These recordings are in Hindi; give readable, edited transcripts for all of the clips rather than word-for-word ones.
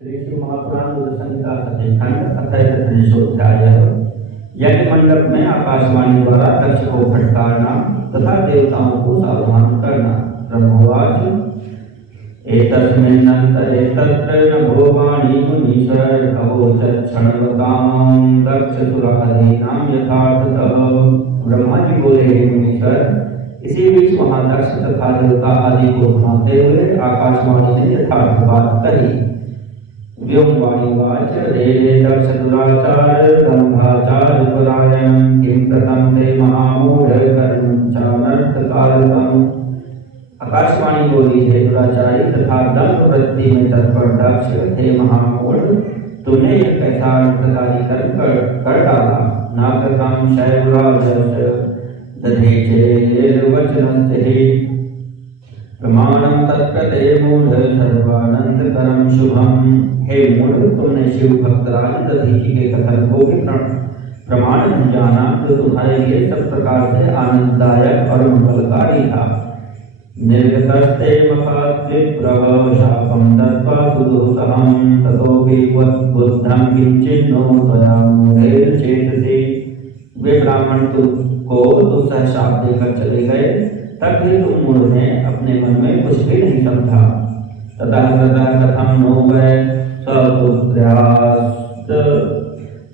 श्री शिव महापुराण संहिता सतीखंड अथर्वशीर्षोध्याय। यज्ञ मंडप में आकाशवाणी द्वारा दक्ष को फटकारना तथा देवताओं को सावधान करना। ब्रह्मवाच एतस्मिन्नन्तरे तत्र नभो वाणी मुनीश्वर अवोचत् क्षणवतां दक्षसुरादीनां यथार्थतः। ब्रह्मा जी बोले, हे मुनीश्वर, इसी बीच वहां दक्ष तथा देवता आदि को सुनाते हुए आकाशवाणी ने यथार्थ बात कही। व्योमवाणीवाच रे दक्ष दुराचार दंभाचार परायण किं प्रथम ते महामूढ़ कर्मचानर्थकारकम्। आकाशवाणी बोली, हे दुराचारी तथा दंभ वृत्ति में तत्पर दक्ष, हे महामूढ़, तुमने ये कैसा अर्थकारी कर्म कर डाला। नागतम शैवराजस्य दधीचेर्वचनस्ते प्रमाणं तत्प्रते मूढ़ सर्वानंदकरं शुभम्। हे मूढ़, तुमने शिव भक्तराज दधीचि के कथन को भी प्रमाण नहीं जाना, जो तुम्हारे लिए सब प्रकार से आनंददायक और मंगलकारी था। निर्गतस्ते मखाद्विप्रः शापं दत्त्वा सुदुःसहं ततोऽपि बुद्धं किंचिन्नो त्वया मूढ़ैर्चेतसि। वे ब्राह्मण तुमको दुस्सह शाप देकर चले गए, तब भी तुम मूढ़ ने अपने मन में कुछ भी नहीं समझा। ततः कथम नो वै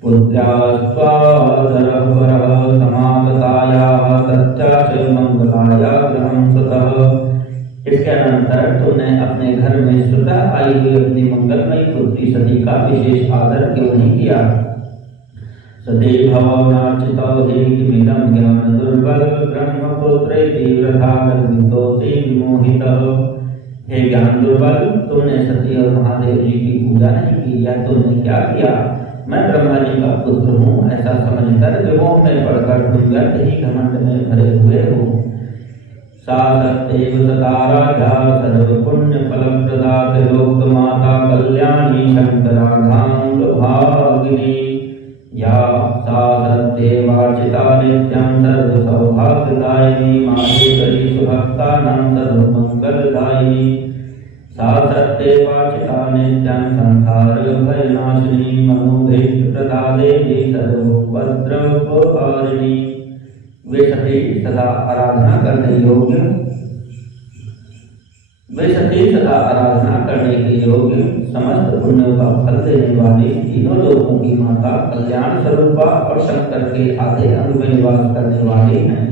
पुत्र्यास्त्वादरवरः समागतायाः सत्याच मंगलाया गृहं स्वतः। इसके अनंतर तुमने अपने घर में स्वतः आई हुई अपनी मंगलमयी पुत्री सती का विशेष आदर क्यों नहीं किया। सती भवनार्चितो हि किमिदं ज्ञान दुर्बल ब्रह्मपुत्रेति वृथा गर्वितोऽसि विमोहितः। हे ज्ञान दुर्बल, तुमने सती और महादेव जी की पूजा नहीं की, या तुमने क्या किया। मैं ब्रह्मा जी का पुत्र हूँ ऐसा समझकर विमोह में पड़कर तुम व्यर्थ ही घमंड में भरे हुए हो। सा सत्येव सदा राजा सर्वपुण्य फलप्रदा त्रिलोकमाता कल्याणी शंकरार्धांग भागिनी। या सा सत्येवार्चिता नित्यं सर्वसौभाग्यदायिनी माहेश्वरी सुभक्तानां सर्वमंगलदायिनी। सा सत्येवार्चिता नित्यं संसारभयनाशिनी मनोभीष्टप्रदा देवी सर्वोपद्रवहारिणी। वे सती सदा आराधना करने के योग्य समस्त पुण्यों का फल देने वाली तीनों लोगों की माता कल्याण स्वरूपा और शंकर के आधे अंग में निवास करने वाली हैं।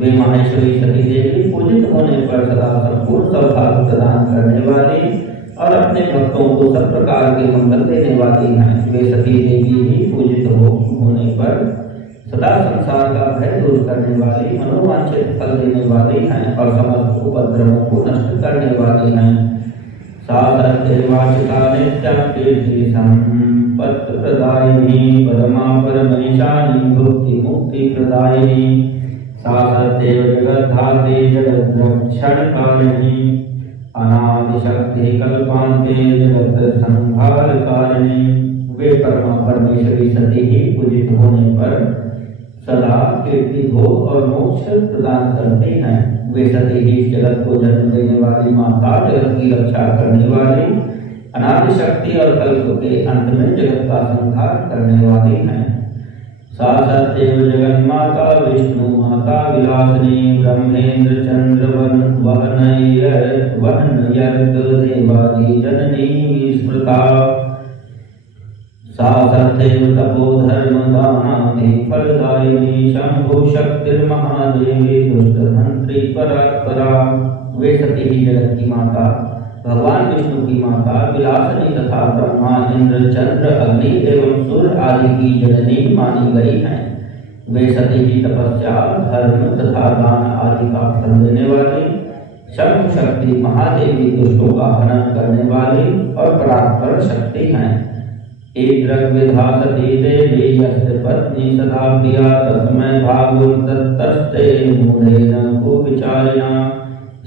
वे माहेश्वरी सती देवी पूजित होने पर सदा संपूर्ण सौभाग्य प्रदान करने वाली और अपने भक्तों को सब प्रकार के मंगल देने वाली हैं। वे सती देवी ही पूजित होने पर सदा संसार का भय दूर करने वाली, मनोवांछित फल देने वाली हैं और समस्त उपद्रवों को नष्ट करने वाली हैं। सा सत्यवाचिता नित्यं कीर्ति संपत्ति प्रदायिनी परमा परमेशानी भुक्ति मुक्ति प्रदायिनी। सा सत्येव जगद्धात्री जगद्रक्षणकारिणी अनादि शक्ति कल्पान्ते जगत् संहारकारिणी। वे परमा परमेश्वरी सती ही पूजित होने पर सदा कीर्ति भोग और मोक्ष प्रदान करते हैं। वे सती ही जगत को जन्म देने वाली माता, जगत की रक्षा करने वाली, अनादि शक्ति और कल्प के अंत में जगत का संहार करने वाली हैं। सा सत्येव जगन्माता विष्णु माता विलासिनी ब्रह्मेंद्र चंद्र वहनयर्क देवादि जननी स्मृता। सा सत्येव तपोधर्म दानादि फलदायिनी शंभु शक्तिर्महादेवी दुष्टहंत्री परात्परा। वे सती ही जगत की माता, भगवान विष्णु की माता विलासिनी तथा ब्रह्मा इंद्र चंद्र अग्नि एवं सूर्य आदि की जननी मानी गई हैं। वे सती ही तपस्या धर्म तथा दान आदि का फल देने वाली, शंभु शक्ति महादेवी दुष्टों का हनन करने वाली और परात्पर शक्ति हैं। ईदृग्विधा सती देवी यस्य पत्नी सदा प्रिया तस्मै भागवतस्ते मूढ़ेन कुविचारिणा।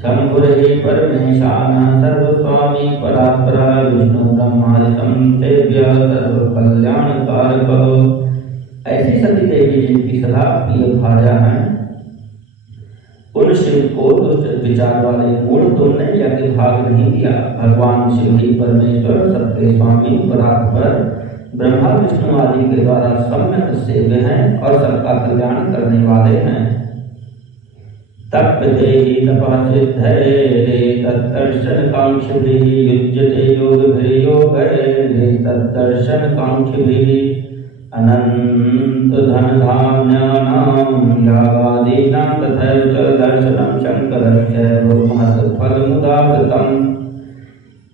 शंभुर्हि परमेशानः सर्वस्वामी परात्परा विष्णु ब्रह्मादिकं सेव्यः सर्वकल्याणकारकः। ऐसी सती देवी जिनकी सदा प्रिय भार्या हैं, उन शिव को दुष्ट विचार वाले मूढ़ तुमने यज्ञ भाग नहीं दिया। भगवान शिव ही परमेश्वर सत्य के स्वामी परात पर ब्रह्मा विष्णु आदि के द्वारा सम्यक सेव्य हैं और सबका कल्याण करने वाले हैं। तप्यते तपःसिद्धये तद्दर्शनकांक्षिभिः युज्यते योगभिर्योगैः तद्दर्शनकांक्षिभिः अनंत धनधान्यानां यागादीनां तथैव च दर्शनं शंकरस्य महत्फलमुदाहृतम्।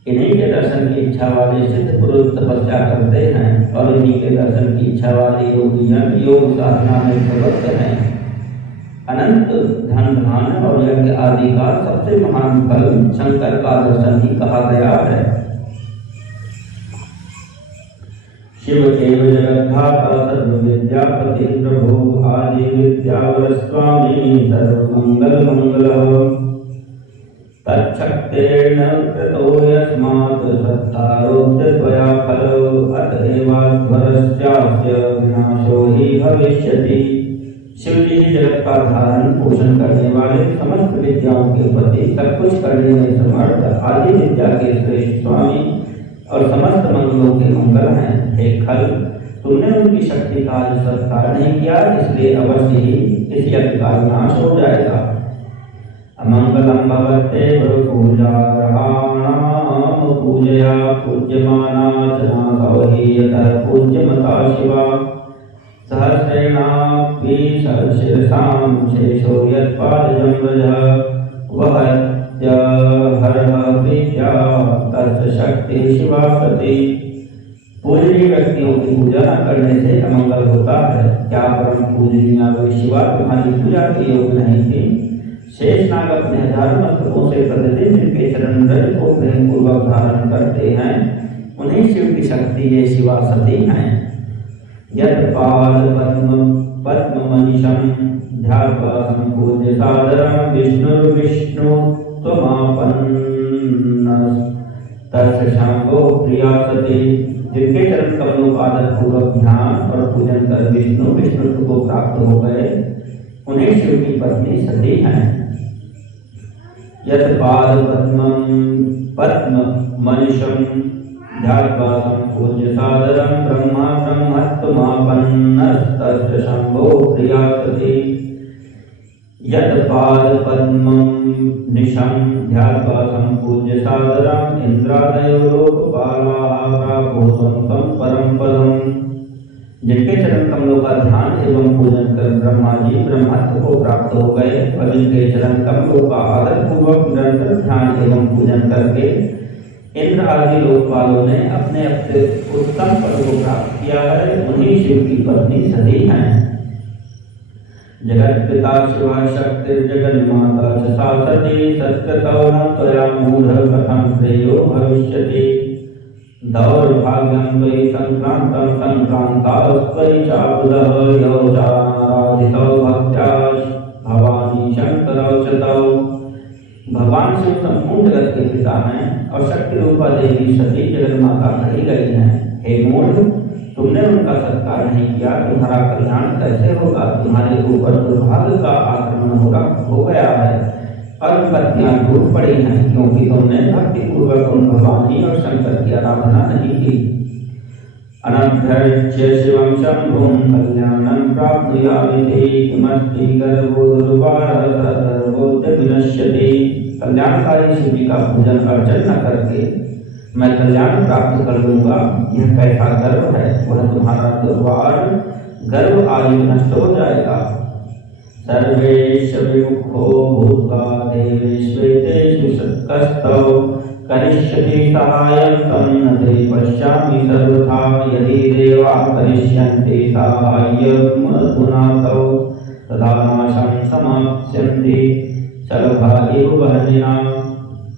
इन्हीं के दर्शन की इच्छा वाले सिद्ध पुरुष तपस्या करते हैं और इन्हीं के दर्शन की इच्छा वाले योगियन योग साधना में प्रवृत्त हैं। अनंत धन धान और यज्ञ आदि का सबसे महान फल शंकर का दर्शन ही कहा गया है। शिव एव जगद्धाता सर्वविद्यापति प्रभु आदि विद्यावर स्वामी सर्वमंगल मंगलः। तच्छक्तेन कृतो यस्मात् सत्तारोप्य त्वया फलो अतएवाध्वरस्यास्य विनाशो हि भविष्यति। शिव जी जगत का धारण पोषण करने वाले समस्त विद्याओं के पति सब कुछ करने में समर्थ आदि विद्या के श्रेष्ठ स्वामी और समस्त मंगलों के मंगल हैं। हे खल, तुमने उनकी शक्ति का आज सत्कार नहीं किया, इसलिए अवश्य ही इस यज्ञ का विनाश हो जाएगा। अमंगलम भवत्येव पूजार्हाणां पूजया पूज्यमाना जनासो हि यतः पूज्यमता शिवा। सहस्रेणापि सहस्रशीर्षां शेषो यत्पादजम्बजः वहत्यहरः प्रीत्या तस्य शक्तिः शिवा सती। पूजनीय व्यक्तियों की पूजा न करने से अमंगल होता है। क्या परम पूजनीय वे शिवा तुम्हारी पूजा के योग्य नहीं थी? शेषनाग अपने हजारों मस्तकों से प्रतिदिन जिनके चरण रज को प्रेम पूर्वक धारण करते हैं, उन्हीं शिव की शक्ति ये शिवा सती हैं। यत् पाद पद्म मनीषम ध्यात्वा संपूज्य सादरं विष्णुर्विष्णु त्वमापन्नः तस्य शंभो प्रिया सती। जिनके चरण कमलों का आदर पूर्वक ध्यान और पूजन कर विष्णु विष्णुत्व को प्राप्त हो गए, उन्हें शिव की पत्नी सती हैं। यत् पाद पद्म मनीषम ध्यात्वा संपूज्य सादरं ब्रह्मा ब्रह्मत्वमापन्नस्तस्य शंभो प्रिया सती। यत् पाद पद्मनिशं ध्यात्वा संपूज्य सादरं इंद्रादयो लोकपालाः प्राप्तुं परम पदम्। जिनके चरण कमलों का ध्यान एवं पूजन कर ब्रह्मा जी ब्रह्मत्व को प्राप्त हो गए और जिनके चरण कमलों का आदर पूर्वक निरंतर ध्यान एवं पूजन करके इंद्र आदि लोकपालों ने अपने अपने उत्तम पद को प्राप्त किया है, उन्हीं शिव की पत्नी सती हैं। जगत पिता शिवा शक्ति जगन्माता च सा सती सत्यतो न त्वया मूढ़ कथं श्रेयो भविष्यति। दौर्भाग्यं त्वयि संक्रान्तं संक्रान्तास्त्वयि चाकुलः यौ चाराधितौ भक्त्या भवानी शंकरौ च तौ। भगवान शिव संपूर्ण जगत के पिता हैं और शक्ति रूपा देवी सती जगत माता कही गई हैं। हे मूढ़, तुमने उनका सत्कार नहीं किया, तुम्हारा कल्याण कैसे होगा? तुम्हारे ऊपर दुर्भाग्य का आक्रमण हो गया है और विपत्तियां टूट पड़ी हैं, क्योंकि तुमने भक्ति पूर्वक उन भवानी और शंकर की आराधना नहीं की। अनभ्यर्च्य शिवं शंभुं कल्याणं प्राप्नुयामिति किमस्ति गर्भो दुर्वारः सर्वोद्य विनश्यति। कल्याणकारी शिव जी का पूजन अर्चन न करके मैं कल्याण प्राप्त कर लूंगा, यह कैसा गर्व है? वह तुम्हारा दुर्वार गर्व आयु नष्ट हो जाएगा। सर्वेश विमुखो भूत्वा देवेष्वेतेषु सत्कस्तौ करिष्यति सहायं तं न ते पश्यामि सर्वथा। यदि देवा करिष्यन्ति साहाय्यं पुनातौ तदा नाशं समाप्स्यन्ति सर्वथा एव वह्निनाम्।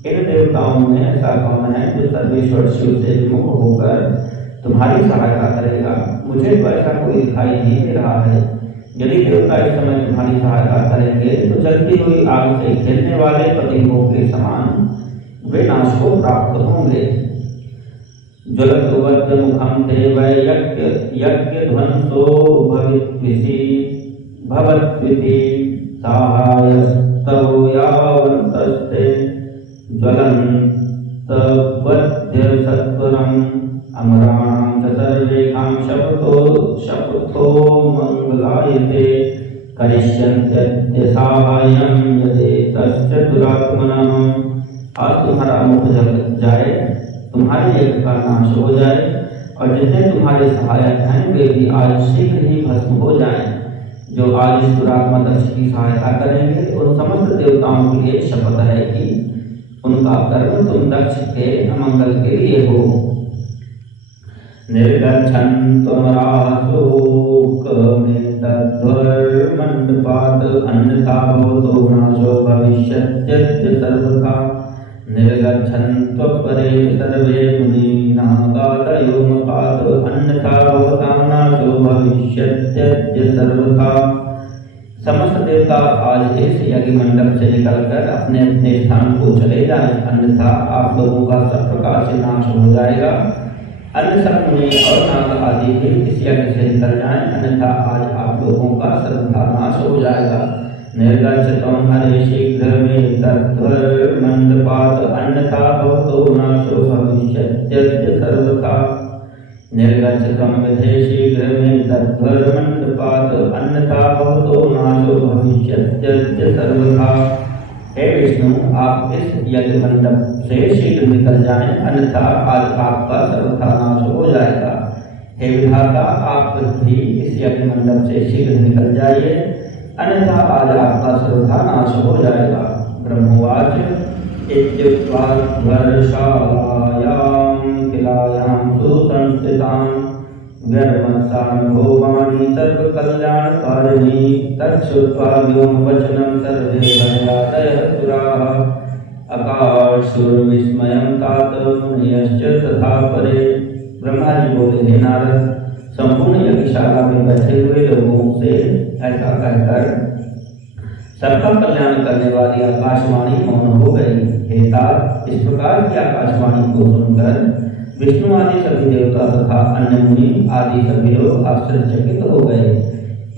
इन देवताओं में ऐसा कौन है जो सर्वेश्वर शिव से विमुख होकर तुम्हारी सहायता करेगा? मुझे तो ऐसा कोई दिखाई नहीं दे रहा है। यदि देवता इस समय तुम्हारी सहायता करेंगे तो जलती हुई आग से खेलने वाले पतिंगों के समान वे नाश को प्राप्त होंगे। ज्वलत मुखम ते वै यज्ञ ध्वंसो भवत्विति साहायस्तव यावन्तस्ते ज्वलन्तवद्य सत्व सादरम् अमराणां च सर्वेषां शपथो मंगलायते करिष्यन्त्यद्य साहाय्यं यदेतस्य दुरात्मनः। आज तुम्हारा मुख जल जाए, तुम्हारे यज्ञ का नाश हो जाए और जितने तुम्हारे सहायक हैं वे भी आज शीघ्र ही भस्म हो जाएं। जो आज इस दुरात्मा दक्ष की सहायता करेंगे उन समस्त देवताओं के लिए शपथ है कि उनका कर्म तुम दक्ष के अमंगल के लिए हो। निर्गच्छन् त्वमराः शोकमेतद्धर्मण्डपात् अन्यथा भवतो नाशो भविष्यत्यद्य सर्वथा। निर्गच्छन् त्वपरे सर्वे मुनीनागादयोमपात् अन्यथा भवतां नाशो भविष्यत्यद्य सर्वथा। समस्त देवता आज इस यज्ञ मंडप से निकलकर अपने अपने स्थान को चले जाएं, अन्यथा आप लोगों का सब प्रकार से नाश हो जाएगा। अन्य सब मुनि और नाग आदि भी इस यज्ञ से निकल जाएं, अन्यथा आज आप लोगों का सर्वथा नाश हो जाएगा। निर्गच्छतं हरे शीघ्रमेतद्धर्मण्डपात् अन्यथा भवतो नाशो भविष्यत्यद्य सर्वथा। निर्गच्छतं विधे शीघ्रमेतद्धर्मण्डपात् अन्यथा भवतो नाशो भविष्यत्यद्य सर्वथा। हे विष्णु, आप इस यज्ञ मंडप से शीघ्र निकल जाएं, अन्यथा आज आपका सर्वथा नाश हो जाएगा। हे विधाता, आप भी इस यज्ञ मंडप से शीघ्र निकल जाइए, अन्यथा आज आपका सर्वथा नाश हो जाएगा। ब्रह्मवाच इत्युक्त्वा वर्षायां किलायां सुसंस्थितां व्यर्मसानुभवानि सर्वकल्याणकारिणी तच्छ्रुत्वा व्योमवचनं सर्वे भयादयसुराः अकार्षुर्विस्मयं तात मुनयश्च तथा परे। ब्रह्मा जी बोले, हे नारद, संपूर्ण यज्ञशाला में बैठे हुए लोगों से ऐसा कहकर सबका कल्याण करने वाली आकाशवाणी मौन हो गई। हे तात, इस प्रकार की आकाशवाणी को सुनकर विष्णु आदि सभी देवता तथा अन्य मुनि आदि सभी लोग आश्चर्यचकित हो गए।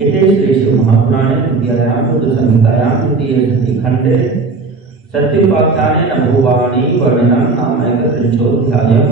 इति श्री शिव महापुराणे तृतीयायां बुद्ध संहितायां द्वितीये खंडे सत्योपाख्याने नभोवाणी वर्णनं नाम 31 अध्यायः।